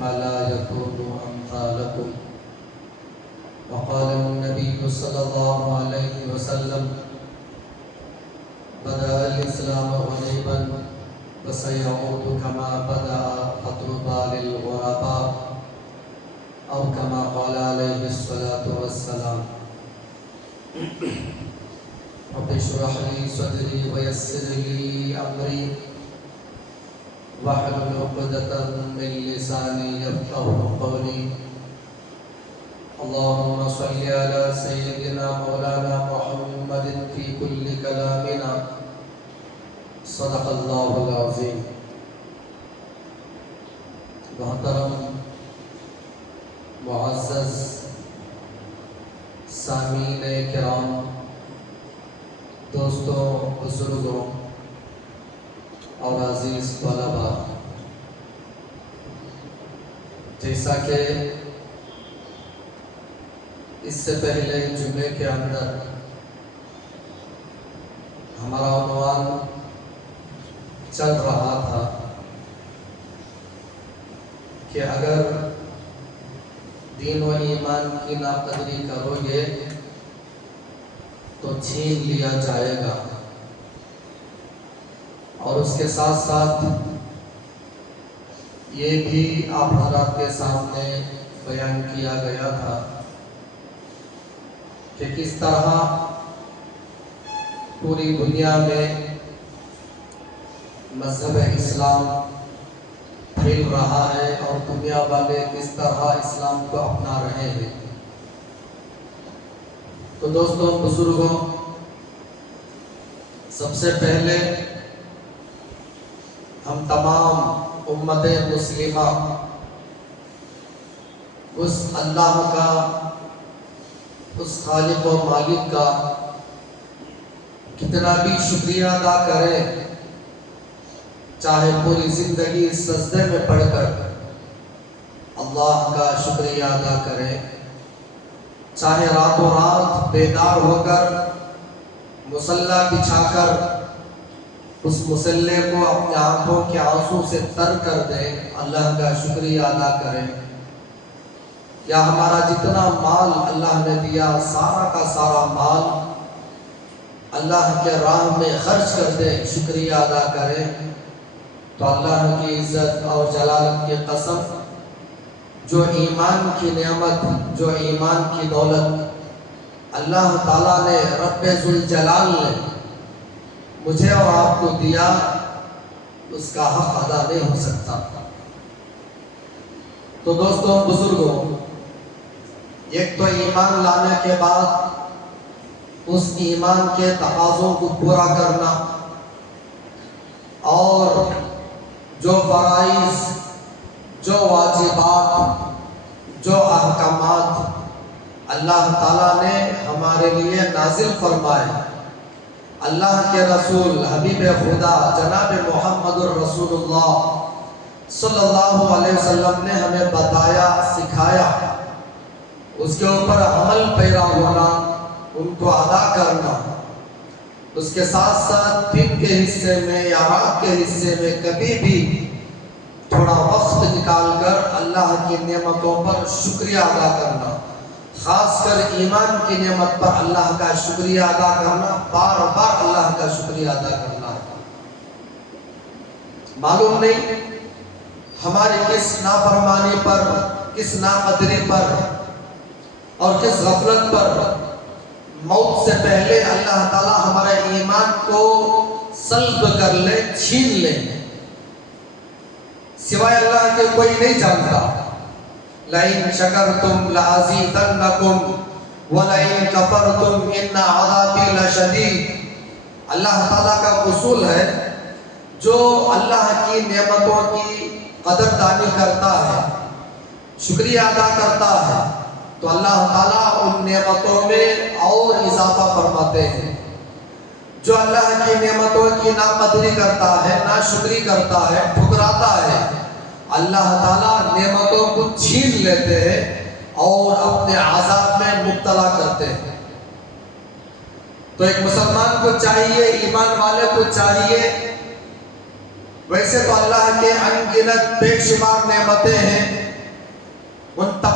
ثم لا يكونوا أمثالكم. وقال النبي صلى الله عليه وسلم: بدأ الإسلام غريبا وسيعود كما بدأ فطوبى للغرباء، أو كما قال عليه الصلاة والسلام. رب اشرح لي صدري ويسر لي أمري واحلل عقدة من لساني يفقهوا قولي. اللهم صل على سيدنا مولانا محمد في كل كلامنا. صدق اللہ العظیم. محترم معزز سامعین کرام، دوستوں، بزرگوں اور عزیز طلباء، جیسا کہ اس سے پہلے جمعے کے اندر ہمارا عنوان چل رہا تھا کہ اگر دین و ایمان کی ناقدری کرو گے تو چھین لیا جائے گا، اور اس کے ساتھ ساتھ یہ بھی آپ حضرات کے سامنے بیان کیا گیا تھا کہ کس طرح پوری دنیا میں مذہب اسلام پھیل رہا ہے اور دنیا والے کس طرح اسلام کو اپنا رہے ہیں. تو دوستوں، بزرگوں، سب سے پہلے ہم تمام امت مسلمہ اس اللہ کا، اس خالق و مالک کا کتنا بھی شکریہ ادا کریں، چاہے پوری زندگی سجدے میں پڑھ کر اللہ کا شکریہ ادا کریں، چاہے راتوں رات بیدار ہو کر مصلی بچھا کر اس مصلی کو اپنے آنکھوں کے آنسو سے تر کر دیں، اللہ کا شکریہ ادا کریں. یا ہمارا جتنا مال اللہ نے دیا، سارا کا سارا مال اللہ کے راہ میں خرچ کر دیں، شکریہ ادا کریں. تو اللہ کی عزت اور جلالت کی قسم، جو ایمان کی نعمت، جو ایمان کی دولت اللہ تعالیٰ نے، رب ذوالجلال نے مجھے اور آپ کو دیا، اس کا حق ادا نہیں ہو سکتا. تو دوستوں، بزرگوں، ایک تو ایمان لانے کے بعد اس ایمان کے تقاضوں کو پورا کرنا، اور جو فرائض، جو واجبات، جو احکامات اللہ تعالیٰ نے ہمارے لیے نازل فرمائے، اللہ کے رسول حبیب خدا جناب محمد الرسول اللہ صلی اللہ علیہ وسلم نے ہمیں بتایا، سکھایا، اس کے اوپر عمل پیرا ہونا، ان کو ادا کرنا. اس کے ساتھ ساتھ دن کے حصے میں یا رات کے حصے میں کبھی بھی تھوڑا وقت نکال کر اللہ کی نعمتوں پر شکریہ ادا کرنا، خاص کر ایمان کی نعمت پر اللہ کا شکریہ ادا کرنا، بار بار اللہ کا شکریہ ادا کرنا. معلوم نہیں ہماری کس نافرمانی پر، کس ناقدری پر اور کس غفلت پر موت سے پہلے اللہ تعالیٰ ہمارے ایمان کو سلب کر لے، چھین لے. سوائے اللہ کے کوئی نہیں جانتا. لَإِن شَكَرْتُمْ لَأَزِيدَنَّكُمْ وَلَإِن كَفَرْتُمْ إِنَّ عَذَابِي لَشَدِيدٌ. اللہ تعالیٰ کا اصول ہے، جو اللہ کی نعمتوں کی قدردانی کرتا ہے، شکریہ ادا کرتا ہے، تو اللہ تعالیٰ ان نعمتوں میں اور اضافہ فرماتے ہیں. جو اللہ کی نعمتوں کی ناقدری کرتا ہے، ناشکری کرتا ہے، ٹھکراتا ہے، اللہ تعالیٰ نعمتوں کو چھین لیتے ہیں اور اپنے عذاب میں مبتلا کرتے ہیں. تو ایک مسلمان کو چاہیے، ایمان والے کو چاہیے، ویسے تو اللہ کے ان گنت بے شمار نعمتیں ہیں،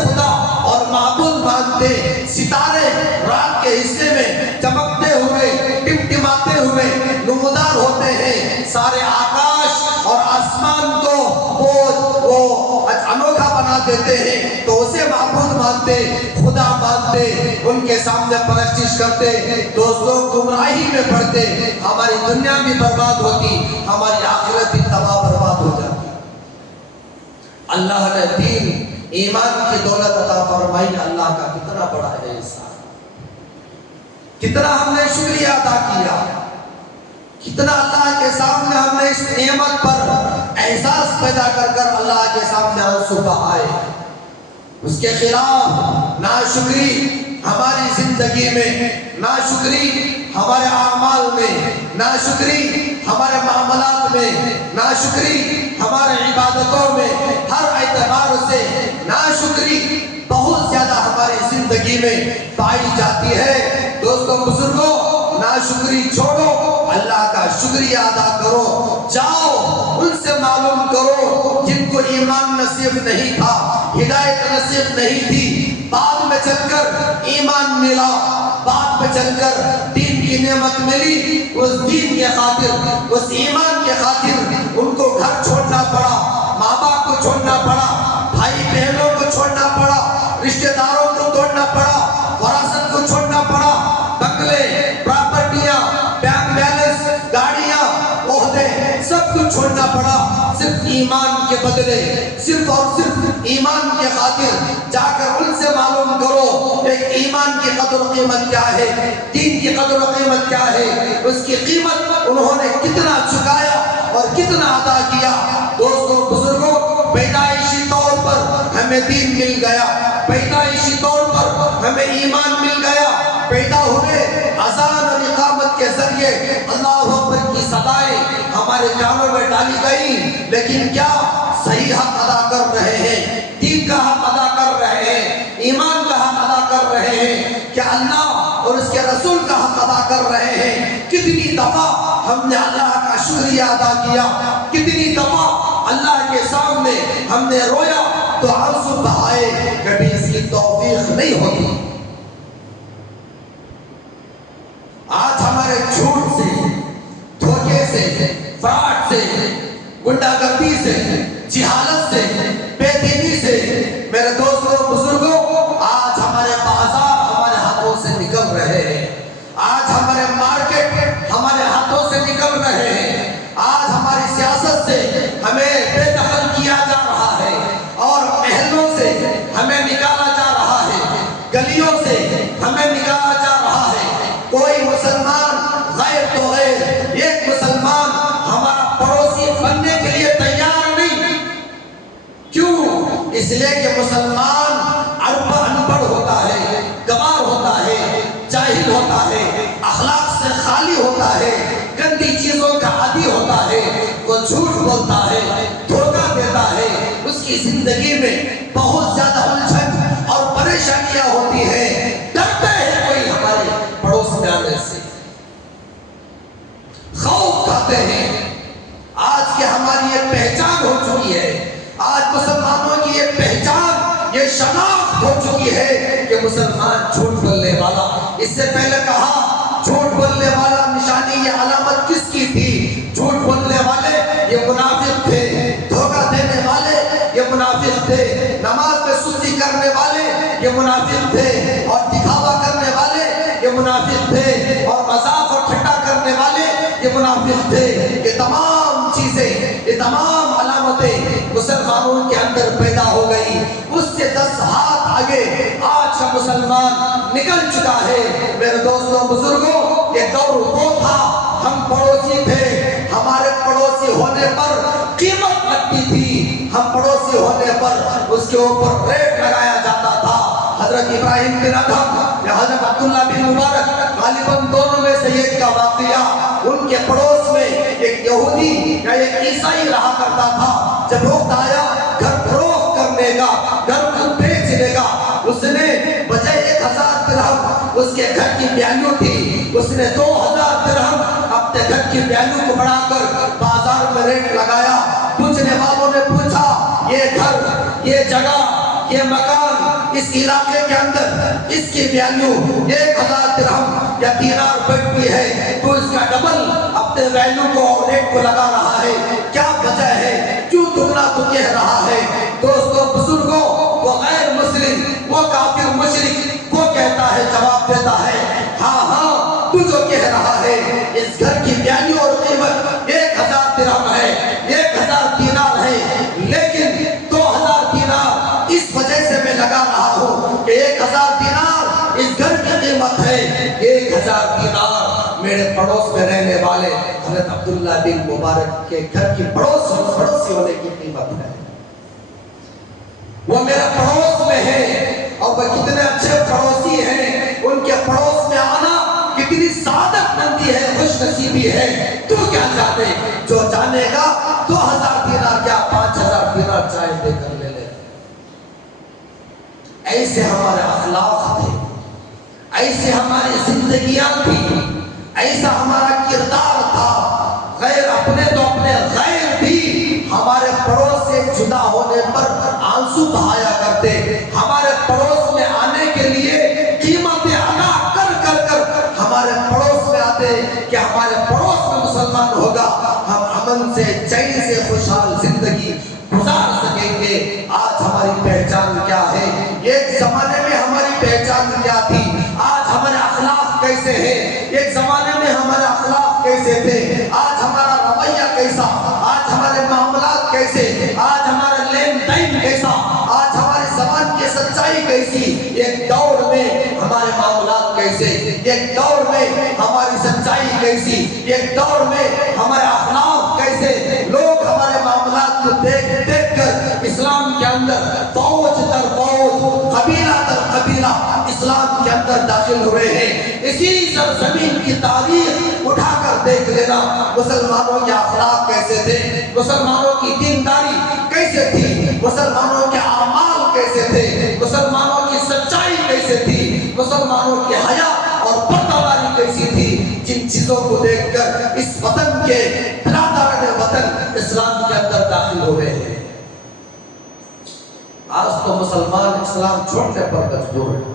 خدا اور معبود مانتے، ستارے رات کے حصے میں چمکتے ہوئے ٹمٹماتے ہوئے نمودار ہوتے ہیں، سارے آکاش اور آسمان کو وہ انوکھا بنا دیتے ہیں، تو اسے معبود مانتے، خدا مانتے، ان کے سامنے پرستش کرتے، دوستوں گمراہی میں پڑتے، ہماری دنیا بھی برباد ہوتی، ہماری آخرت بھی تباہ برباد ہو جاتی۔ اللہ نے دین ایمان کی دولت عطا فرمائی، اللہ کا کتنا بڑا ہے احسان، کتنا ہم نے شکریہ ادا کیا، کتنا اللہ کے سامنے ہم نے اس نعمت پر احساس پیدا کر کر اللہ کے سامنے آنسو بہائے۔ اس کے خلاف ناشکری ہماری زندگی میں، ناشکری ہمارے اعمال میں، ناشکری ہمارے معاملات میں، ناشکری ہمارے عبادتوں میں، ہر اعتبار سے ناشکری بہت زیادہ ہماری زندگی میں پائی جاتی ہے۔ دوستوں بزرگوں، ناشکری چھوڑو، اللہ کا شکریہ ادا کرو، جاؤ ان سے معلوم کرو جن کو ایمان نصیب نہیں تھا، ہدایت نصیب نہیں تھی، بعد میں چل کر ایمان ملا، بعد میں چل کر دین کی نعمت ملی، اس دین کے خاطر، اس ایمان کے خاطر ان کو گھر چھوڑنا پڑا، ماں باپ کو چھوڑنا پڑا، بھائی بہنوں کو چھوڑنا پڑا، رشتہ داروں کو توڑنا پڑا، وراثت کو چھوڑنا پڑا، بنگلے، پراپرٹیاں، بینک بیلنس، گاڑیاں، عہدے، سب کچھ چھوڑنا پڑا، صرف ایمان کے بدلے، صرف اور صرف ایمان کے خاطر جا کر ان سے معلوم کرو کہ ایمان کی قدر و قیمت کیا ہے، دین کی قدر و قیمت کیا ہے، اس کی قیمت انہوں نے کتنا چکایا اور کتنا ادا کیا۔ دوستوں بزرگوں، پیدائشی طور پر ہمیں دین مل گیا، پیدائشی طور پر ہمیں ایمان مل گیا، پیدا ہوئے اذان اور اقامت کے ذریعے اللہ اکبر کی صدائیں ہمارے کانوں میں ڈالی گئی، لیکن کیا صحیح حق ادا کر رہے ہیں، دین کا حق ادا کر رہے ہیں، ایمان کا حق ادا کر رہے ہیں، کیا اللہ اور اس کے رسول کا حق ادا کر رہے ہیں؟ کتنی دفعہ ہم نے اللہ کا شکریہ ادا کیا، کتنی دفعہ اللہ کے سامنے ہم نے رویا تو آنسو بہائے، کبھی اس کی توفیق نہیں ہوتی۔ آج ہمارے جھوٹ سے، دھوکے سے، فراڈ سے، گنڈا گردی سے، جہالت سے، بے دینی سے، میرے دوستوں بزرگوں، آج ہمارے بازار ہمارے ہاتھوں سے نکل رہے ہیں، آج ہمارے مارکیٹ ہمارے ہاتھوں سے نکل رہے ہیں، آج ہماری سیاست سے ہمیں بے دخل کیا جا رہا ہے، اور محلوں سے ہمیں نکالا جا رہا ہے، گلیوں سے ہمیں نکالا جا رہا ہے۔ کوئی مسلمان غیر تو غیر، ایک مسلمان ہمارا پڑوسی بننے کے لیے تیار نہیں۔ کیوں؟ اس لیے کہ مسلمان انپڑھ ہوتا ہے، گوار ہوتا ہے، جاہل ہوتا ہے، اخلاق سے خالی ہوتا ہے، گندی چیزوں کا عادی ہوتا ہے، وہ جھوٹ بولتا ہے، دھوکہ دیتا ہے، اس کی زندگی میں بہت زیادہ الجھن اور پریشانیاں ہوتی ہیں، ڈرتے ہیں کوئی ہمارے پڑوس میں آنے سے، خوف کھاتے ہیں۔ آج کی ہماری یہ پہچان ہو چکی ہے، آج مسلمانوں کی یہ پہچان، یہ شناخت ہو چکی ہے کہ مسلمان جھوٹ بولنے والا۔ اس سے پہلے کہا جھوٹ بولنے والا نشانی، یہ علامت کس کی تھی؟ جھوٹ بولنے والے یہ منافق تھے، دھوکہ دینے والے یہ منافق تھے، نماز میں سستی کرنے والے یہ منافق تھے، اور دکھاوا کرنے والے یہ منافق تھے، اور مذاق اور ٹھٹا کرنے والے یہ منافق تھے۔ یہ تمام چیزیں، یہ تمام علامتیں مسلمانوں کے اندر پیدا ہو گئی۔ اس سے 10 ہاتھ آگے آج کا مسلمان نکل چکا ہے۔ میرے دوستوں بزرگوں، یہ دور وہ تھا، ہم پڑوسی تھے، ہمارے پڑوسی ہونے پر قیمت لگتی تھی، ہم پڑوسی ہونے پر اس کے اوپر ریٹ لگایا جاتا تھا۔ حضرت ابراہیم بن ادھم یا حضرت عبداللہ بن مبارک، غالباً دونوں میں سے ایک کا واقعہ، ان کے پڑوس میں ایک یہودی یا ایک عیسائی رہا کرتا تھا۔ جب وقت آیا گھر فروخت کرنے کا، گھر کو بیچنے کا، اس نے بجائے 1000 درہم اس کے گھر کی ویلیو تھی، اس نے 2000 درہم اپنے گھر کی ویلیو کو بڑھا کر بازار میں ریٹ لگایا۔ پوچھنے والوں نے پوچھا، یہ گھر، یہ جگہ، یہ مکان اس علاقے کے اندر اس کی ویلیو 1000 درہم یا دینار بڑھتی ہے تو اس کا ڈبل اپنے ویلیو کو اور ریٹ کو لگا رہا ہے. کیا وجہ ہے؟ کیوں دگنا تو کہہ رہا ہے؟ دوستو بزرگوں، وہ غیر مسلم، وہ کافر مشرک وہ کہتا ہے، جواب دیتا ہے ہاں ہاں تو جو کہہ رہا ہے اس گھر کی ویلیو اور قیمت 1000 درہم ہے، 1000 دینار ہے، لیکن 2000 دینار اس وجہ سے میں لگا رہا ہوں کہ 1000 دینار اس گھر کی قیمت ہے، 1000 دینار میرے پڑوس میں رہنے والے حضرت عبداللہ بن مبارک کے گھر کی پڑوسی ہونے کی قیمت ہے. وہ میرے پڑوس میں ہے اور وہ کتنے اچھے پڑوسی ہیں، ان کے پڑوس میں آنا کتنی سعادت مندی ہے، خوش نصیبی ہے. تو کیا جانے، جو جانے گا 2000 دینار کیا 5000 دینار چائے دے کر لے لے. ایسے ہمارے اخلاق تھے، ایسے ہماری زندگیاں تھی، ایسا ہمارا کردار تھا. غیر اپنے تو اپنے غیر بھی ہمارے پڑوس سے جدا ہونے پر آنسو بہایا کرتے، ہمارے پڑوس میں آنے کے لیے قیمتیں ادا کر کر کر ہمارے پڑوس میں آتے کہ ہمارے پڑوس میں مسلمان ہوگا، ہم امن سے چین سے خوشحال زندگی گزار سکیں گے. آج ہماری پہچان کیا ہے؟ ایک زمانے میں ہماری پہچان کیا تھی، آج ہمارے اخلاق کیسے ہیں؟ ایک زمانے میں ہمارے اخلاق کیسے تھے، آج ہمارا رویہ کیسا، آج ہمارے معاملات کیسے، آج ہمارا لین دین کیسا، آج ہماری زبان کی سچائی کیسی. ایک دور میں ہمارے معاملات کیسے، ایک دور میں ہماری سچائی کیسی، ایک دور میں ہمارے اخلاق کیسے. لوگ ہمارے معاملات کو دیکھ دیکھ کر اسلام کے اندر فوج در فوج، قبیلہ در قبیلہ اسلام کے اندر داخل ہوئے ہیں. اسی سرزمین کی تاریخ اٹھا کر دیکھ لینا، مسلمانوں کے اخلاق کیسے تھے، مسلمانوں کی دینداری کیسے تھی، مسلمانوں کے اعمال کیسے تھے، مسلمانوں کی سچائی کیسے تھی، مسلمانوں کی حیا اور پردہ کیسی تھی. جن چیزوں کو دیکھ کر اس وطن کے برادران وطن اسلام کے اندر داخل ہوئے ہیں. آج تو مسلمان اسلام چھوڑنے پر مجبور ہے.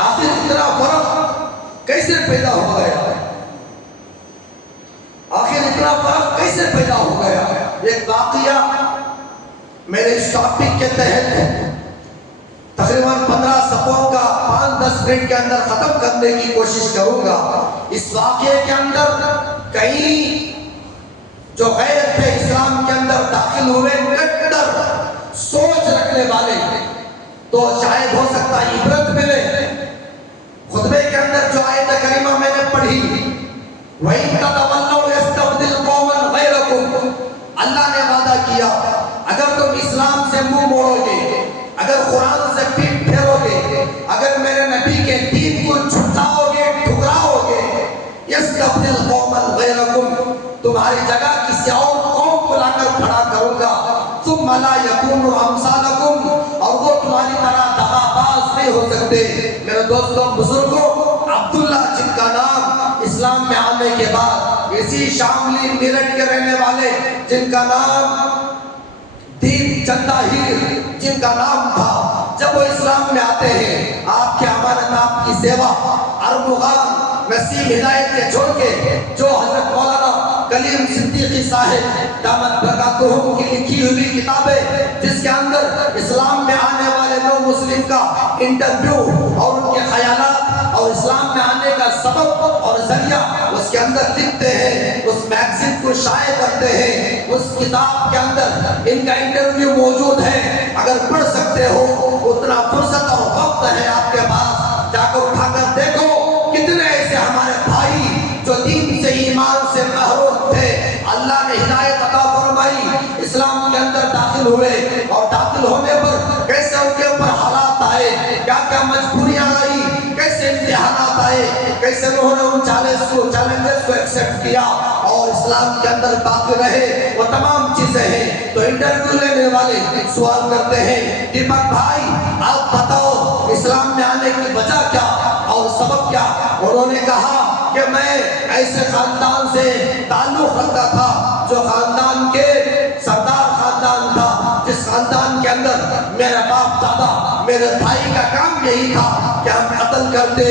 آخر اتنا فرق کیسے پیدا ہو گیا؟ آخر اتنا فرق کیسے پیدا ہو گیا؟ ایک واقعہ میرے ٹاپک کے تحت تقریباً 15 صفحوں کا 5-10 منٹ کے اندر ختم کرنے کی کوشش کروں گا. اس واقعے کے اندر کئی جو غیر تھے اسلام کے اندر داخل ہوئے، کٹر سوچ رکھنے والے، تو شاید ہو سکتا ہے عبرت ملے. خطبے کے اندر جو آیت کریمہ میں نے پڑھی، وَإِن تَتَوَلَّوْا يَسْتَبْدِلْ قَوْمًا غَيْرَكُمْ، اللہ نے وعدہ کیا اگر تم اسلام سے منہ موڑو گے، اگر قرآن سے پیٹ پھیرو گے، اگر میرے نبی کے دین کو جھٹلاؤ گے، ٹھکراؤ گے، يَسْتَبْدِلْ قَوْمًا غَيْرَكُمْ، تمہاری جگہ کسی اور قوم کو لا کر کھڑا کروں گا. ثُمَّ لَا يَكُونُوا أَمْثَالَكُمْ، اور وہ تمہاری طرح دغاباز نہیں ہو سکتے. میرے دوستوں بزرگوں، عبداللہ جن کا نام اسلام میں آنے کے بعد اسی شاملی میرٹھ کے رہنے والے جن کا نام دین چندہ ہیر جن کا نام تھا، جب وہ اسلام میں آتے ہیں آپ کے امانت، آپ کی سیوا، ارمغان نسیم ہدایت کے چھوڑ کے جو حضرت مولانا کلیم صدیقی صاحب دامت برکاتہم کی لکھی ہوئی کتابیں جس کے اندر اسلام میں آنے والے نو مسلم کا انٹرویو اور ان کے خیالات اور اسلام میں آنے کا سبب اور ذریعہ اس کے اندر لکھتے ہیں، اس میگزین کو شائع کرتے ہیں. اس کتاب کے اندر ان کا انٹرویو موجود ہے. اگر پڑھ سکتے ہو اتنا فرصت اور وقت ہے آپ کے پاس، جا کر اٹھا کر دیکھو کتنے ایسے ہمارے بھائی جو دین سے ایمان سے محروم تھے، اللہ نے ہدایت عطا فرمائی، اسلام کے اندر داخل ہوئے، اور داخل ہونے پر کیسے ان کے اوپر حالات آئے، کیا کیا مجبوریاں آئی، کیسے امتحانات آئے، کیسے انہوں نے ان چیلنجز کو ایکسپٹ کیا اور اسلام کے اندر باقی رہے. وہ تمام چیزیں ہیں. تو انٹرویو لینے والے سوال کرتے ہیں، دیپک بھائی آپ بتاؤ اسلام میں آنے کی وجہ کیا اور سبب کیا؟ انہوں نے کہا کہ میں ایسے خاندان سے تعلق رکھتا تھا جو خاندان کے سردار خاندان تھا، جس خاندان کے اندر میرے باپ دادا میرے بھائی کا کام یہی تھا کہ ہم قتل کرتے،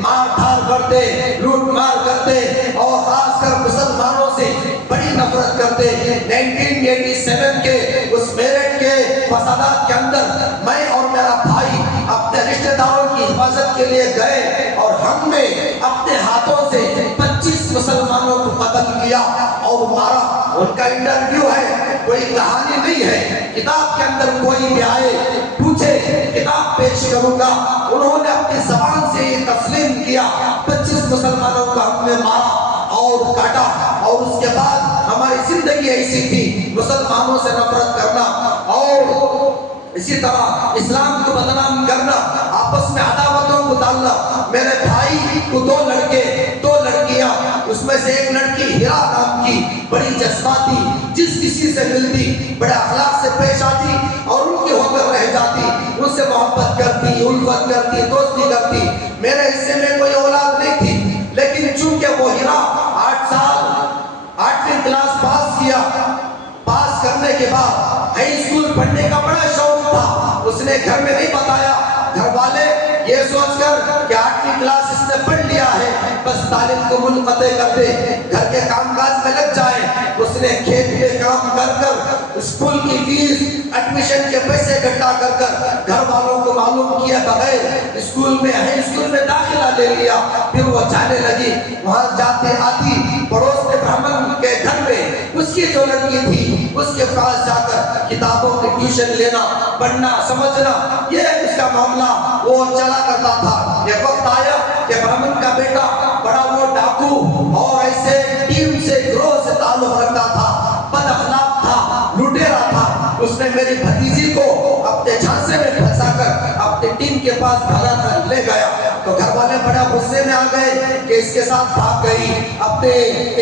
مار دھار کرتے، لوٹ مار کرتے اور خاص کر مسلمانوں سے بڑی نفرت کرتے۔ 1987 کے اس میرٹھ کے فسادات کے اندر میں اور میرا بھائی اپنے رشتہ داروں کی حفاظت کے لیے گئے اور ہم نے اپنے ہاتھوں سے 25 مسلمانوں کو قتل کیا اور مارا۔ ان کا انٹرویو ہے، کوئی کہانی نہیں ہے، کتاب کے اندر کوئی بھی آئے پوچھے کتاب پیش کروں گا۔ انہوں نے اپنی زبان سے یہ تسلیم کیا 25 مسلمانوں کو ہم نے مارا اور کاٹا، اور اس کے بعد ہماری زندگی ایسی تھی مسلمانوں سے نفرت کرنا اور اسی طرح اسلام کو بدنام کرنا، آپس میں عداوتوں کو ڈالنا۔ میرے بھائی کو 2 لڑکے 2 لڑکیاں، اس میں سے ایک لڑکی ہیرا نام کی بڑی جذباتی، جس کسی سے ملتی بڑے اخلاق سے پیش آتی اور ان کے ہو کر رہ جاتی، ان سے محبت کرتی، الفت کرتی، دوستی کرتی۔ میرے حصے میں کوئی اولاد نہیں تھی، لیکن چونکہ وہ ہیرا 8 سال 8ویں کلاس پاس کیا، پاس کرنے کے بعد ہائی اسکول پڑھنے کا بڑا شوق تھا، اس نے گھر میں نہیں بتایا۔ گھر والے یہ سوچ کر کہ 8ویں کلاس اس نے پڑھ لیا ہے بس تعلیم کو منقطع کر دے، گھر کے کام کاج میں لگ جائے۔ اس نے کھیت میں کام کر کر اسکول کی فیس، ایڈمیشن کے پیسے اکٹھا کر کر گھر والوں کو معلوم کیا بغیر اسکول میں ہائی اسکول میں داخلہ لے لیا۔ پھر وہ جانے لگی، وہاں جاتے آتی پڑوس کے برہمن کے گھر میں اس کی جو لڑکی تھی اس کے پاس جا کر کتابوں کی ٹیوشن لینا، پڑھنا، سمجھنا، یہ اس کا معاملہ وہ چلا کرتا تھا۔ یہ وقت آیا کہ برہمن کا بیٹا بڑا وہ ڈاکو اور ایسے ٹیم سے گروہ سے تعلق رکھتا تھا، بد اخلاق تھا، لٹیرا تھا۔ اس نے میری بھتیجی کو اپنے جھانسے میں پھنسا کر اپنے ٹیم کے پاس بھگا کر لے گیا۔ تو گھر والے بڑا غصے میں آ گئے کہ اس کے ساتھ بھاگ گئی، اپنے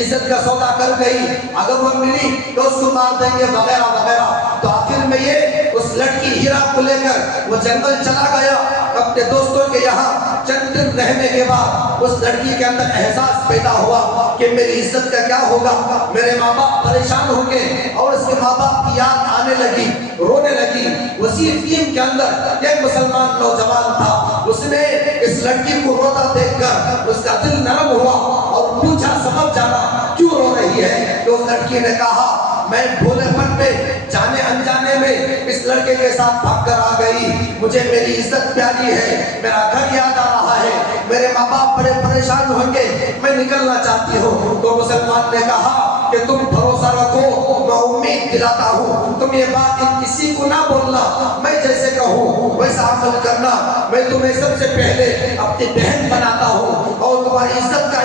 عزت کا سودا کر گئی، اگر وہ ملی تو اس کو مار دیں گے وغیرہ وغیرہ۔ تو آخر میں یہ اس لڑکی ہیرا کو لے کر وہ جنگل چلا گیا اپنے دوستوں کے یہاں۔ چند دن رہنے کے بعد اس لڑکی کے اندر احساس پیدا ہوا کہ میری عزت کا کیا ہوگا، میرے ماں باپ پریشان ہوں گے، اور اس کے ماں باپ کی یاد آنے لگی، رونے لگی۔ اسی ٹیم کے اندر ایک مسلمان نوجوان تھا، اس نے اس لڑکی کو روتا دیکھ کر اس کا دل نرم ہوا اور پوچھا سبب جانا کیوں رو رہی ہے؟ تو اس لڑکی نے کہا میں بھولے پن میں جانے انجانے میں اس لڑکے کے ساتھ بھاگ کر آ گئی، مجھے میری عزت پیاری ہے، میرا گھر یاد آ رہا ہے، میرے ماں باپ بڑے پریشان ہوں گے، میں نکلنا چاہتی ہوں۔ تو مسلمان نے کہا کہ تم بھروسہ رکھو، میں امید دلاتا ہوں، تم یہ بات کسی کو نہ بولنا، میں جیسے کہوں ویسا عمل کرنا، میں تمہیں سب سے پہلے اپنی بہن بناتا ہوں اور تمہاری عزت کا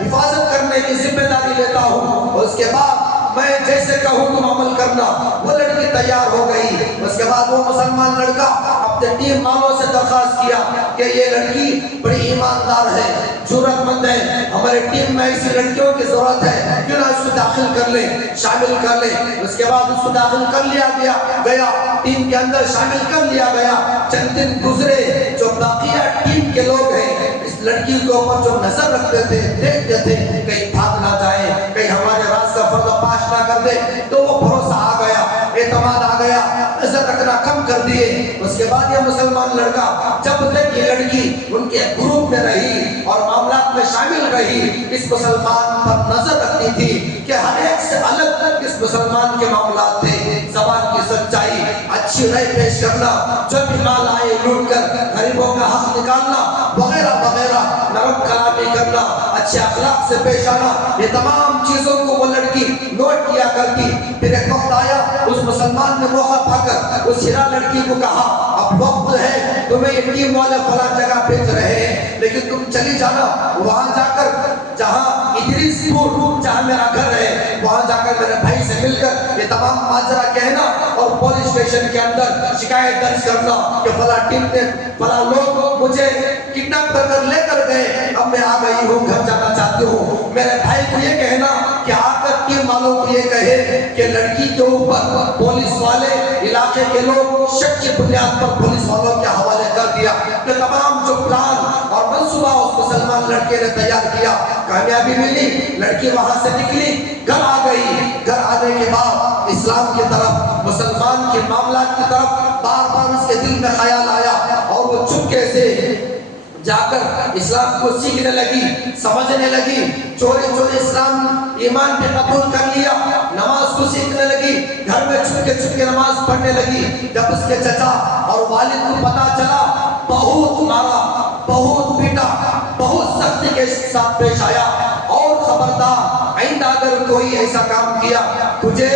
حفاظت کرنے کی ذمہ داری لیتا ہوں، اور اس کے بعد میں جیسے کہوں تم عمل کرنا۔ وہ لڑکی تیار ہو گئی۔ اس کے بعد وہ مسلمان لڑکا اپنے ٹیم والوں سے درخواست کیا کہ یہ لڑکی بڑی ایماندار ہے، جرأت مند ہے، ہمارے ٹیم میں ایسی لڑکیوں کی ضرورت ہے، کیوں نہ اس کو داخل کر لیں، شامل کر لیں۔ اس کے بعد اس کو داخل کر لیا گیا، ٹیم کے اندر شامل کر لیا گیا۔ چند دن گزرے، جو باقیہ ٹیم کے لوگ ہیں اس لڑکی کے اوپر جو نظر رکھتے تھے، دیکھتے تھے کہیں بھاگ نہ جائے، کہیں ہمارے راز کا پردہ فاش نہ کر دے، تو وہ بھروسہ آ گیا، اعتماد آ گیا، نظر رکھنا کم کر دیے۔ اس کے بعد یہ مسلمان لڑکا جب تک یہ لڑکی ان کے گروپ میں رہی اور معاملات میں شامل رہی، اس مسلمان پر نظر رکھتی تھی کہ ہر ایک سے الگ اس مسلمان کے معاملات تھے، زبان کی سچائی، اچھی رائے پیش کرنا، جو بھی مال آئے لوٹ کر غریبوں کا حق نکالنا وغیرہ وغیرہ، نرم کلامی کرنا، اچھے اخلاق سے پیش آنا، یہ تمام چیزوں کو وہ لڑکی نوٹ کیا کرتی۔ پھر ایک وقت آیا، اس مسلمان نے موقع پا کر اس ہیرا لڑکی کو کہا اب وقت ہے، تمہیں یہ ٹیم والے فلاں جگہ بھیج رہے ہیں، لیکن تم چلی جانا، وہاں جا کر جہاں ادریس پور جہاں میرا گھر ہے وہاں جا کر میرے بھائی سے مل کر یہ تمام ماجرا کہنا اور پولیس اسٹیشن کے اندر شکایت درج کرنا کہ فلاں ٹیم نے فلاں لوگ مجھے کڈنیپ کر لے کر گئے، اب میں آ گئی ہوں، گھر جانا چاہتی ہوں۔ میرے بھائی کو یہ کہنا کہ آ کر ٹیم والوں کو یہ کہے کہ لڑکی کے اوپر پولیس والے علاقے کے لوگ شک کی بنیاد پر پولیس والوں کے حوالے کر دیا۔ کہ تمام جو پلان اور منصوبہ اس مسلمان لڑکے نے تیار کیا، کامیابی ملی، لڑکی وہاں سے نکلی، گھر آ گئی۔ گھر آنے کے بعد اسلام کی طرف مسلمان کے معاملات کی طرف بار بار اس کے دل میں خیال آیا اور وہ چپکے سے جا کر اسلام کو سیکھنے لگی، سمجھنے لگی، چوری چوری اسلام ایمان پہ قبول کر لیا، نماز کو سیکھنے لگی، گھر میں چھپکے چھپکے نماز پڑھنے لگی۔ جب اس کے چچا اور والد کو پتا چلا، بہت مارا، بہت پیٹا، بہت سختی کے ساتھ پیش آیا اور خبردار آئندہ اگر کوئی ایسا کام کیا تجھے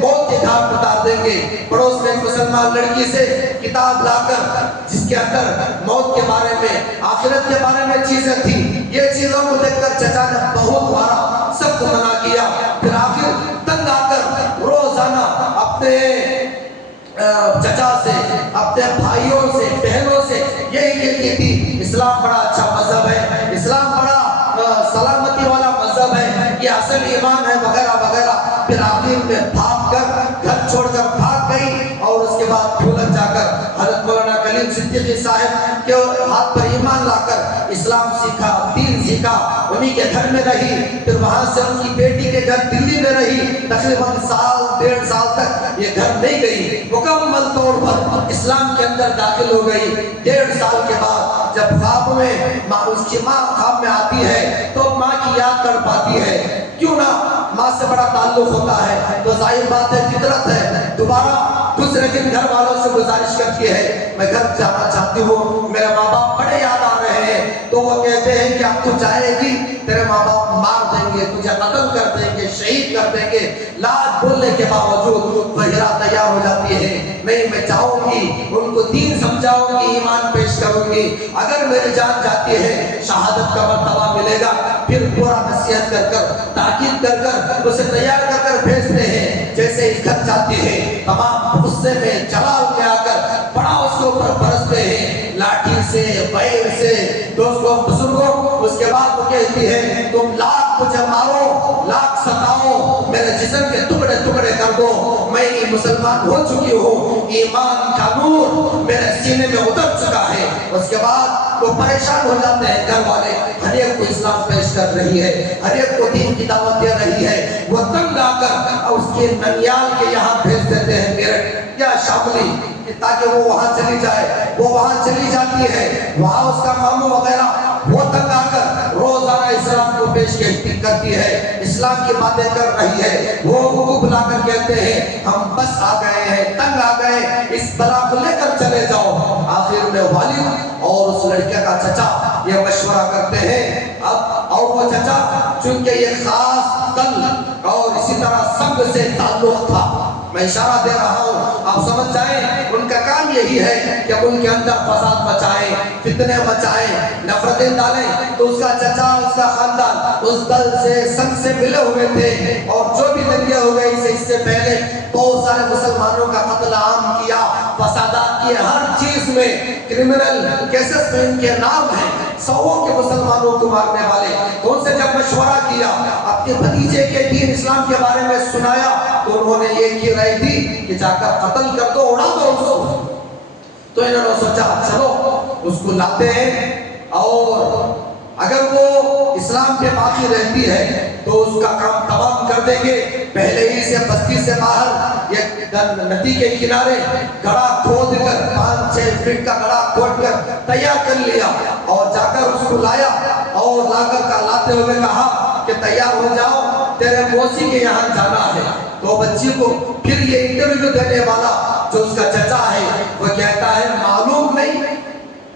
موت کے گھاٹ اتار دیں گے۔ پڑوس میں ایک مسلمان لڑکی سے کتاب لا کر جس کے اندر موت کے بارے میں، آخرت کے بارے میں چیزیں تھیں، یہ چیزوں کو دیکھ کر چچا نے بہت مارا، سب کو منع کیا۔ پھر آخر تنگ آ کر روزانہ اپنے چچا سے، اپنے بھائیوں سے، بہنوں سے یہی کہتی تھی اسلام بڑا اچھا مذہب ہے، اسلام بڑا سلامتی والا مذہب ہے، یہ اصل ایمان ہے وغیرہ وغیرہ۔ پھر آخر میں بھاگ کر گھر چھوڑ کر بھاگ گئی اور اس کے بعد بھولن جا کر حضرت مولانا کلیم صدیقی صاحب کے ہاتھ پر ایمان لا کر اسلام سیکھا، دین سیکھا، انہی کے گھر میں رہی۔ پھر وہاں سے ان کی بیٹی کے گھر دلی میں رہی، تقریباً سال 1.5 سال تک یہ گھر نہیں گئی، مکمل طور پر اسلام کے اندر داخل ہو گئی۔ 1.5 سال کے بعد جب خواب میں اس کی ماں خواب میں آتی ہے تو ماں کی یاد کر پاتی ہے، کیوں نہ ماں سے بڑا تعلق ہوتا ہے تو ظاہر بات ہے، فطرت ہے، دوبارہ دوسرے دن گھر والوں سے گزارش کرتی ہے میں گھر جانا چاہتی ہوں، میرے ماں باپ بڑے یاد آ رہے ہیں۔ تو وہ کہتے ہیں کہ اب تو جائے گی تیرے ماں باپ مار دیں گے، تجھے قتل کر دیں گے، شہید کر دیں گے۔ لاکھ بولنے کے باوجود وہیرا تیار ہو جاتی ہے، میں جاؤں گی، ان کو دین سمجھاؤں گی، ایمان پیش کروں گی، اگر میری جان جاتی ہے شہادت کا مرتبہ ملے گا۔ پھر پورا نصیحت کر کر، تاکید کر کر اسے تیار کر کر بھیجتے ہیں۔ جیسے ہی گھر جاتی ہے تمام غصے میں، جلال میں آ کر بڑا اس کے اوپر برستے ہیں، لاٹھی سے، بیل سے، دوستوں بزرگوں۔ اس کے بعد وہ کہتی ہے تم لاکھ مجھے مارو، لاکھ ستاؤ، میرے جسم کے ٹکڑے ٹکڑے کر دو، میں مسلمان ہو چکی ہوں، ایمان کا نور میرے سینے میں اتر چکا ہے۔ اس کے بعد وہ پریشان ہو جاتے ہیں گھر والے، ہر ایک کو اسلام پیش کر رہی ہے، ہر ایک کو دین کی دعوت دے رہی ہے۔ وہ تنگ آ کر اس کے ننیال کے یہاں بھیج دیتے ہیں میرٹھ یا شاملی، تاکہ وہ وہاں چلی جائے۔ وہ وہاں چلی جاتی ہے، وہاں اس کا ماموں وغیرہ وہ تنگ آ کر روزانہ اسلام کو پیش کرتی ہے، اسلام کی باتیں کر رہی ہے۔ وہ بلا کر کہتے ہیں ہم بس آ گئے ہیں، تنگ آ گئے، اس بلا کو لے کر چلے جاؤ۔ آخر میں والد اور اس لڑکے کا چچا یہ مشورہ کرتے ہیں اور وہ چچا چونکہ یہ خاص دل اور اسی طرح سب سے تعلق تھا، میں اشارہ دے رہا ہوں آپ سمجھ جائیں، ان کا کام یہی ہے کہ ان کے اندر فساد مچائیں، فتنے مچائیں، نفرتیں ڈالیں۔ تو اس کا چچا، اس کا خاندان اس دل سے، سنگ سے ملے ہوئے تھے، اور جو بھی دنگے ہو گئی اس سے پہلے بہت سارے مسلمانوں کا قتل عام کیا، فسادات کیے، ہر چیز میں کرمنل کیسز میں ان کے نام ہیں، سووں کے مسلمانوں کو مارنے والے۔ تو ان سے جب مشورہ کیا، اپنے بھتیجے کے دین اسلام کے بارے میں سنایا، تو انہوں نے یہ کی رائے دی کہ جا کر قتل کر دو، اڑا دو اس کو۔ تو انہوں نے سوچا چلو اس کو لاتے ہیں، اور اگر وہ اسلام پہ باقی رہتی ہے تو اس کا کام تمام کر دیں گے۔ پہلے ہی سے بستی سے باہر ایک ندی کے کنارے گڑھا کھود کر 5-6 فٹ کا گڑھا کھود کر تیار کر لیا، اور جا کر اس کو لایا، اور لا کر لاتے ہوئے کہا کہ تیار ہو جاؤ، تیرے موسی کے یہاں جانا ہے۔ تو بچی کو پھر یہ انٹرویو دینے والا جو اس کا چچا ہے وہ کہتا ہے معلوم نہیں،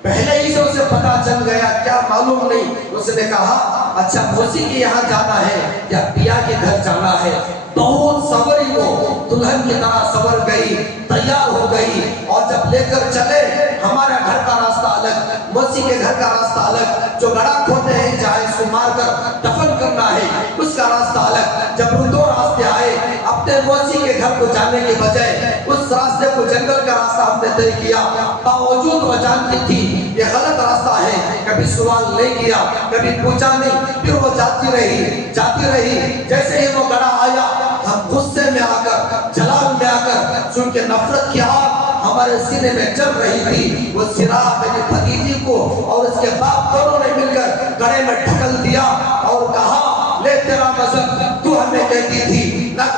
پہلے ہی سے اسے پتا چل گیا، کیا معلوم نہیں۔ اس نے کہا اچھا موسی کے یہاں جانا ہے یا پیا کے گھر جانا ہے؟ بہت سوری، وہ دلہن کی طرح سور گئی، تیار ہو گئی، اور جب لے کر چلے ہمارا گھر کا راستہ الگ، موسی کے گھر کا راستہ الگ، جو گڑھا کھودتے ہیں جہاں اس کو مار کر دفن کرنا ہے اس کا راستہ الگ۔ جب وہ دو راستے آئے، اپنے موسی کے گھر کو جانے کے بجائے اس راستے کو، جنگل کا راستہ ہم نے طے کیا، باوجود وہ جانتی تھی یہ غلط راستہ ہے، کبھی سوال نہیں کیا، کبھی پوچھا نہیں، پھر وہ جاتی رہی۔ جیسے ہی وہ گڑھا آیا، ہم غصے میں آ کر، جلال میں آ کر، چونکہ نفرت کی آگ ہمارے سینے میں چل رہی تھی، وہ سرا میری بھتیجی کو اور اس کے باپ دونوں نے مل کر گڑھے میں ڈھکل دیا اور کہا لے تیرا مذہب، تو ہمیں کہتی تھی نہ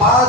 5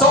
100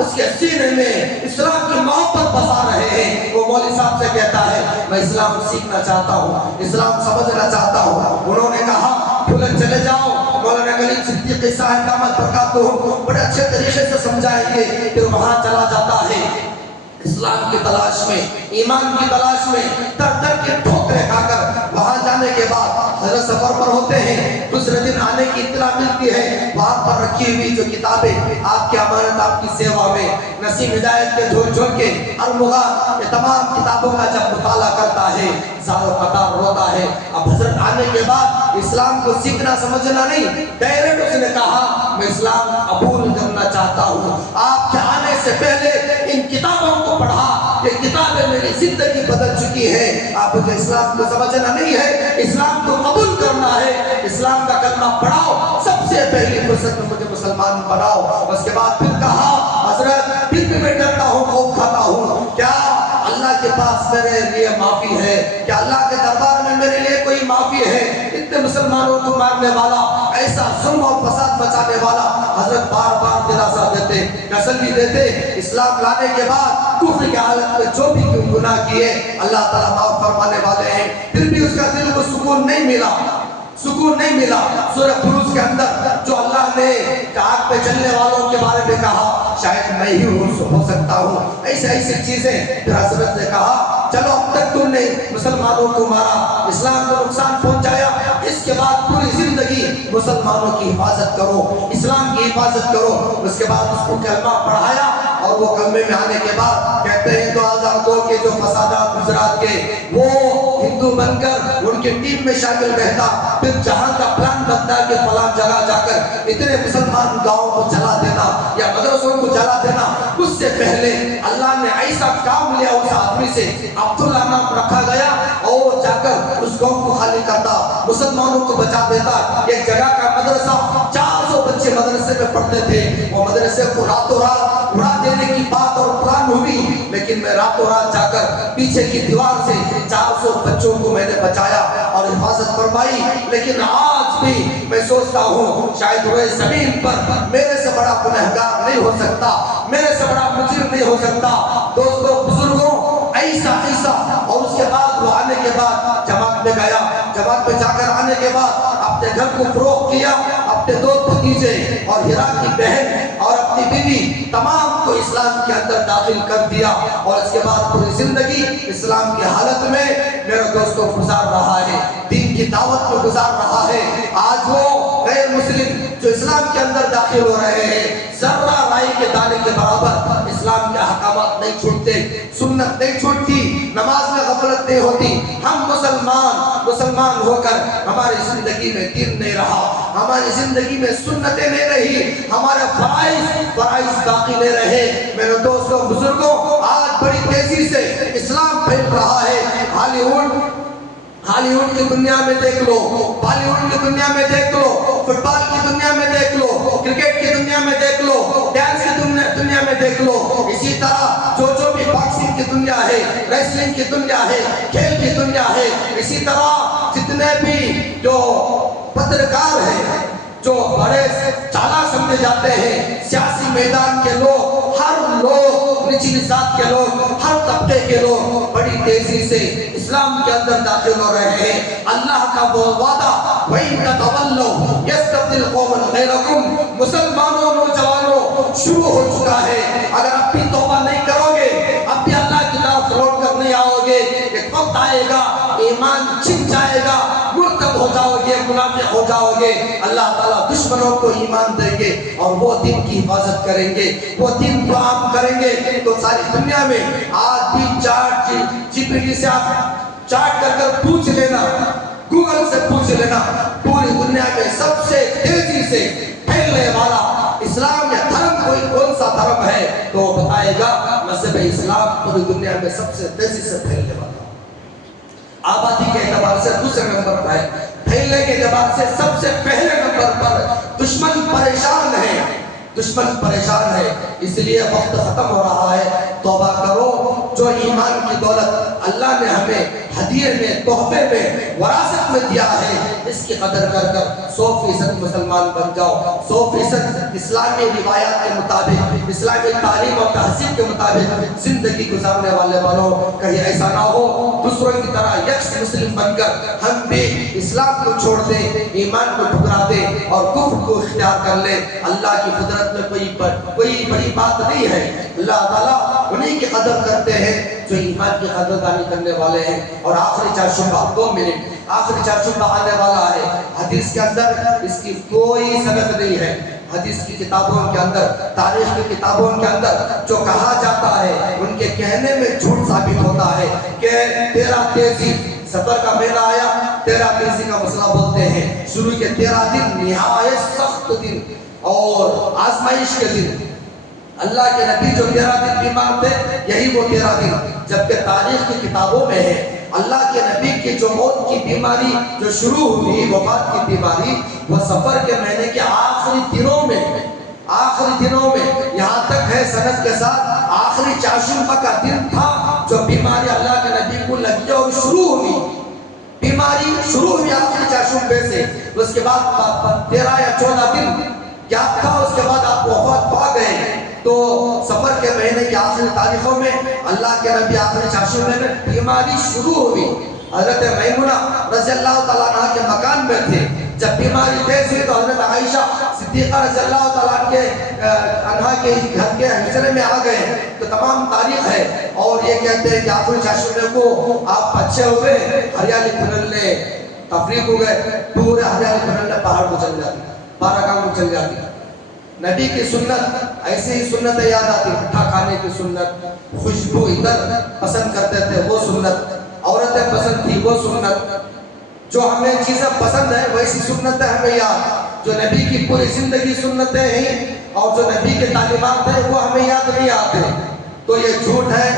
اس کے سینے میں اسلام کی محبت بسا رہے ہیں، وہ مولوی صاحب سے کہتا ہے میں اسلام سیکھنا چاہتا ہوں، اسلام سمجھنا چاہتا ہوں۔ انہوں نے کہا بھولن چلے جاؤ، مولانا کلیم صدیقی صاحب دامت برکاتہ بڑے اچھے طریقے سے سمجھائیں گے۔ پھر وہاں چلا جاتا ہے اسلام کی تلاش میں، ایمان کی تلاش میں، در در کے ٹھوکریں کھا کر وہاں جانے کے بعد حضرت سفر پر ہوتے ہیں، دوسرے دن آنے کی اطلاع ملتی ہے، وہاں پر رکھی ہوئی جو کتابیں آپ کی امانت آپ کی سیوا میں، نسیم ہدایت کے جھول جھول کے ارمغان، یہ تمام کتابوں کا جب مطالعہ کرتا ہے زار و قطار روتا ہے۔ اب حضرت آنے کے بعد اسلام کو سیکھنا سمجھنا نہیں، ڈائریکٹ اس نے کہا میں اسلام قبول کرنا چاہتا ہوں۔ آپ کے آنے سے پہلے ان کتابوں کو پڑھا، یہ کتابیں میری زندگی بدل چکی ہے۔ آپ مجھے اسلام کو سمجھنا نہیں ہے، اسلام کو قبول کرنا ہے، اسلام کا کلمہ پڑھاؤ، سب سے پہلی فرصت میں مجھے مسلمان بناؤ۔ اس کے بعد پھر کہا حضرت پھر بھی میں ڈرتا ہوں، خوف کھاتا ہوں، کیا اللہ کے پاس میرے لیے معافی ہے؟ کیا اللہ کے دربار میں میرے لیے کوئی معافی ہے؟ اتنے مسلمانوں کو مارنے والا، ایسا ظلم اور فساد مچانے والا، حضرت بار بار دلاسا دیتے، تسلی دیتے۔ اسلام لانے کے بعد کفر کی حالت میں جو بھی گناہ کیے اللہ تعالیٰ معاف فرمانے والے ہیں، پھر بھی اس کا دل کو سکون نہیں ملا، سکون نہیں ملا۔ سورہ بروج کے اندر جو اللہ نے آگ پہ چلنے والوں کے بارے میں کہا شاید میں ہی ہو سکتا ہوں، ایسے ایسی چیزیں، پھر حضرت نے کہا چلو اب تک تم نے مسلمانوں کو مارا، اسلام کو نقصان پہنچایا، اس کے بعد پوری زندگی مسلمانوں کی حفاظت کرو، اسلام کی حفاظت کرو۔ اس کے بعد اس کو کلمہ پڑھایا، اور وہ کلمے میں آنے کے بعد کہتے ہیں 2002 کے جو فسادات گجرات کے، وہ ہندو بن کر ان کی ٹیم میں شامل رہتا، پھر جہاں کا پلان بنتا کہ فلاں جگہ جا کر اتنے مسلمان گاؤں کو جلا دینا یا مدرسوں کو جلا دینا، اس سے پہلے اللہ نے ایسا کام لیا اس آدمی سے، عبداللہ نام رکھا گیا، اور جا کر اس قوم کو خالی کرتا، مسلمانوں کو بچا دیتا۔ ایک جگہ کا مدرسہ 400 بچے مدرسے میں پڑھتے تھے، وہ مدرسے کو راتوں رات اڑا دینے کی بات اور پلان ہوئی، لیکن میں راتوں رات جا کر پیچھے کی دیوار سے 400 بچوں کو میں نے بچایا اور حفاظت فرمائی۔ لیکن آج بھی میں سوچتا ہوں شاید وہ زمین پر میرے سے بڑا گنہگار نہیں ہو سکتا، میرے سے بڑا مجرم نہیں ہو سکتا۔ دوستوں بزرگوں، ایسا اور اس کے بعد وہ آنے کے بعد جماعت میں گیا، جماعت میں جا کر آنے کے بعد اپنے گھر کو فروخت کیا، اپنے دو بھتیجے اور ہیرا کی بہن اور اپنی بیوی تمام کو اسلام کے اندر داخل کر دیا، اور اس کے بعد پوری زندگی اسلام کی حالت میں میرے دوستوں گزار رہا ہے، دین کی دعوت میں گزار رہا ہے۔ آج وہ غیر مسلم جو اسلام کے اندر داخل ہو رہے ہیں، ذرہ رائی کے دانے کے برابر اسلام کے احکامات نہیں چھوڑتے، سنت نہیں چھوڑتی، نماز میں غفلت نہیں ہوتی۔ ہم مسلمان ہو کر ہماری زندگی میں دین نہیں رہا، ہماری زندگی میں سنتیں نہیں رہی، ہمارے فرائض باقی نہیں رہے۔ میرے دوستوں بزرگوں، آج بڑی تیزی سے اسلام پھیل رہا ہے۔ ہالی ووڈ کی دنیا میں دیکھ لو، بالی ووڈ کی دنیا میں دیکھ لو، فٹ بال کی دنیا میں دیکھ لو، کرکٹ کی دنیا میں دیکھ لو، ڈانس کی دنیا میں دیکھ لو، اسی طرح جو بھی باکسنگ کی دنیا ہے، ریسلنگ کی دنیا ہے، کھیل کی دنیا ہے، اسی طرح جتنے بھی جو پترکار ہیں، جو بڑے چالاک سمجھے جاتے ہیں، سیاسی میدان کے لوگ، ہر لوگ، نچلی ذات کے لوگ، ہر طبقے کے لوگ بڑی تیزی سے اسلام کے اندر داخل ہو رہے ہیں۔ اللہ کا وہ وعدہ وَإِن تَتَوَلَّوْا يَسْتَبْدِلْ قَوْمًا غَيْرَكُمْ، مسلمانوں نوجوانوں شروع ہو چکا ہے۔ اگر اب بھی توبہ نہیں کرو گے، اب بھی اللہ کی طرف لوٹ کر نہیں آؤ گے، ایک وقت آئے گا ایمان چھن جائے گا، مرتد ہو جاؤ گے، منافق ہو جاؤ گے، اللہ تعالیٰ دشمنوں کو ایمان دیں گے اور وہ دین کی حفاظت کریں گے، وہ دین کو عام کریں گے۔ تو ساری دنیا میں آج بھی جی پی ٹی سے آپ چاٹ کر پوچھ لینا، گوگل سے پوچھ لینا، پوری دنیا میں سب سے تیزی سے پھیلنے والا اسلام یا دھرم کوئی کون سا دھرم ہے تو وہ بتائے گا مذہب اسلام پوری دنیا میں سب سے تیزی سے پھیلنے والا، آبادی کے اعتبار سے دوسرے نمبر پر ہے، پھیلنے کے اعتبار سے سب سے پہلے نمبر پر۔ دشمن پریشان ہے، دشمن پریشان ہے، اس لیے وقت ختم ہو رہا ہے، توبہ کرو۔ جو ایمان کی دولت اللہ نے ہمیں ہدیے میں، تحفے میں، وراثت میں دیا ہے، اس کی قدر کر کر 100% مسلمان بن جاؤ، 100% اسلامی روایات کے مطابق، اسلامی تعلیم اور تہذیب کے مطابق زندگی گزارنے والے بنو۔ کہیں ایسا نہ ہو دوسروں کی طرح یکس مسلم بن کر ہم بھی اسلام کو چھوڑ دیں، ایمان کو ٹھکرا دیں اور کفر کو اختیار کر لیں۔ اللہ کی قدرت میں کوئی بڑی بات نہیں ہے۔ اللہ تعالیٰ انہی کی قدر کرتے ہیں جو ایمان کی قدردانی کرنے والے ہیں۔ اور آخری چارشنبہ 2 منٹ، آخری چارشنبہ آنے والا ہے۔ حدیث کے اندر اس کی کوئی سند نہیں ہے، حدیث کی کتابوں کے اندر، تاریخ کی کتابوں کے اندر جو کہا جاتا ہے ان کے کہنے میں جھوٹ ثابت ہوتا ہے کہ 13 تیزی سفر کا مہینہ آیا، 13 تیزی کا مسئلہ بولتے ہیں، شروع کے 13 دن نہایت سخت دن اور آزمائش کے دن۔ اللہ کے نبی جو 13 دن بیمار تھے یہی وہ 13 دن، جبکہ تاریخ کی کتابوں میں ہے اللہ کے نبی کی جو موت کی بیماری جو شروع ہوئی، وفات کی بیماری، وہ سفر کے مہینے کے آخری دنوں میں، یہاں تک ہے سند کے ساتھ آخری چاشنبہ کا دن تھا جو بیماری اللہ کے نبی کو لگی اور شروع ہوئی۔ بیماری شروع ہوئی آخری چاشنبے سے، اس کے بعد 13 یا 14 دن گیپ تھا، اس کے بعد آپ وفات پا گئے۔ تو سفر کے مہینے کی آخری تاریخوں میں اللہ کے نبی آخری چاشنبے میں بیماری شروع ہوئی۔ حضرت میمونہ رضی اللہ تعالیٰ عنہ کے مکان میں تھے، جب بیماری تیز ہوئی تو حضرت عائشہ صدیقہ رضی اللہ تعالیٰ عنہ کے گھر کے حجرے میں آ گئے۔ تو تمام تاریخ ہے اور یہ کہتے ہیں کہ آخری چاشنبے کو آپ اچھے ہوئے، ہریالی پھیلنے تفریق ہو گئے، پورے ہریالی پھیلنے پہاڑ کو چل جاتی، بارگاہ کو چل جاتی۔ نبی کی سنت ایسی ہی سنت یاد آتی، مٹھا کھانے کی سنت، خوشبو ادھر پسند کرتے تھے وہ سنت، عورتیں پسند تھی وہ سنت، جو ہمیں چیزیں پسند ہیں ویسی سنتیں ہمیں یاد، جو نبی کی پوری زندگی سنتیں ہیں اور جو نبی کے تعلیمات ہیں وہ ہمیں یاد نہیں آتے۔ تو یہ جھوٹ ہے،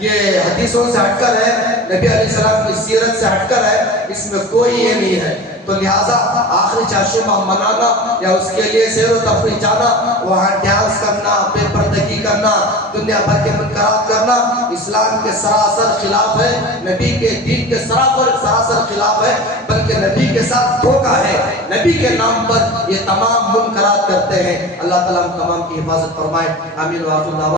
یہ حدیثوں سے ہٹ کر ہے، نبی علیہ السلام کی سیرت سے ہٹ کر ہے، اس میں کوئی یہ نہیں ہے۔ تو لہٰذا آخری چاشنبہ منانا یا اس کے لیے سیر و تفریح جانا، وہاں ڈانس کرنا، بے پردگی کرنا، دنیا بھر کے منکرات کرنا اسلام کے سراسر خلاف ہے، نبی کے دین کے سراسر خلاف ہے، بلکہ نبی کے ساتھ دھوکہ ہے۔ نبی کے نام پر یہ تمام منکرات کرتے ہیں۔ اللہ تعالیٰ ہم تمام کی حفاظت فرمائے، آمین و آخر دعوانا۔